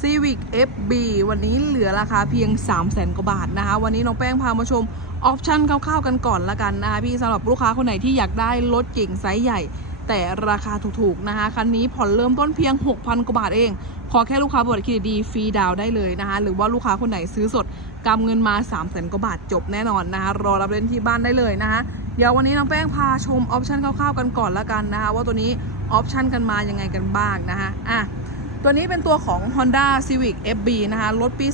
Civic FB วันนี้เหลือราคาเพียง 3 0 0แสนกว่าบาทนะคะ วันนี้น้องแป้งพามาชมออปชั่นคร่าวๆกันก่อนละกันนะคะพี่สำหรับลูกค้าคนไหนที่อยากได้รถเก่งไซส์ใหญ่ แต่ราคาถูกๆนะคะ คันนี้ผ่อนเริ่มต้นเพียง 6,000 กว่าบาทเอง ขอแค่ลูกค้าบัตรเครดิตดีฟรีดาวน์ได้เลยนะคะ หรือว่าลูกค้าคนไหนซื้อสดกำเงินมา 3 0 0แสนกว่าบาทจบแน่นอนนะคะรอรับเล่นที่บ้านได้เลยนะคะเดี๋ยววันนี้น้องแป้งพาชมออปชั่นคร่าวๆกันก่อนละกันนะคะว่าตัวนี้ออปชั่นกันมายังไงกันบ้างนะคะอะ ตัวนี้เป็นตัวของ Honda Civic FB นะคะ รถปี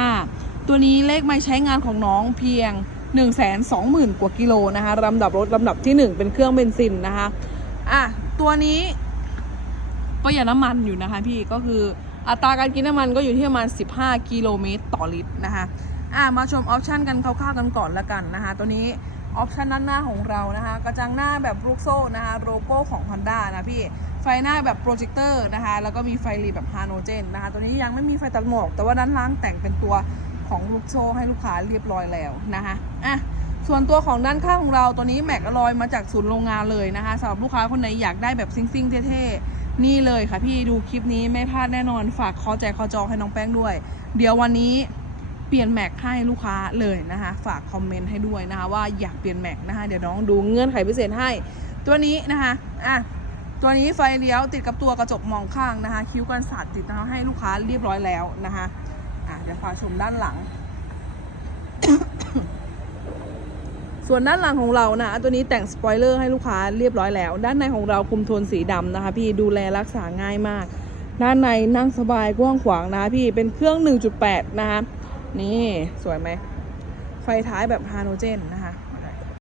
2015 ตัวนี้เลขไม่ใช้งานของน้องเพียง 120,000 กว่ากิโลนะคะลำดับรถลำดับที่ 1 เป็นเครื่องเบนซินนะคะอะตัวนี้ประหยัดน้ำมันอยู่นะคะพี่ก็คืออัตราการกินน้ำมันก็อยู่ที่ประมาณ 15 กิโลเมตรต่อลิตรนะคะอะมาชมออปชั่นกันคร่าวๆกันก่อนละกันนะคะ ตัวนี้ ออปชันด้านหน้าของเรานะคะ กระจังหน้าแบบลูกโซ่นะคะโลโก้ของ Honda นะพี่ ไฟหน้าแบบโปรเจคเตอร์นะคะ แล้วก็มีไฟรีแบบฮาโนเจนนะคะ ตัวนี้ยังไม่มีไฟตัดหมอกแต่ว่าด้านล่างแต่งเป็นตัวของลูกโซ่ให้ลูกค้าเรียบร้อยแล้วนะคะอะส่วนตัวของด้านข้างของเราตัวนี้แม็กอลอยมาจากศูนย์โรงงานเลยนะคะสำหรับลูกค้าคนไหนอยากได้แบบซิ่งๆเท่ๆนี่เลยค่ะพี่ดูคลิปนี้ไม่พลาดแน่นอนฝากคอใจคอจองให้น้องแป้งด้วย เดี๋ยววันนี้ เปลี่ยนแม็กให้ลูกค้าเลยนะคะ ฝากคอมเมนต์ให้ด้วยนะคะว่าอยากเปลี่ยนแม็กนะคะเดี๋ยวน้องดูเงื่อนไขพิเศษให้ ตัวนี้นะคะอะตัวนี้ไฟเลี้ยวติดกับตัวกระจกมองข้างนะคะ คิ้วกันสาดติดนะคะให้ลูกค้าเรียบร้อยแล้วนะคะอะเดี๋ยวพาชมด้านหลัง ส่วนด้านหลังของเรานะตัวนี้แต่งสปอยเลอร์ให้ลูกค้าเรียบร้อยแล้ว ด้านในของเราคุมโทนสีดำนะคะ พี่ดูแลรักษาง่ายมาก ด้านในนั่งสบายกว้างขวางนะคะพี่เป็นเครื่อง 1.8 นะคะ นี่สวยไหมไฟท้ายแบบฮาโนเจนนะคะ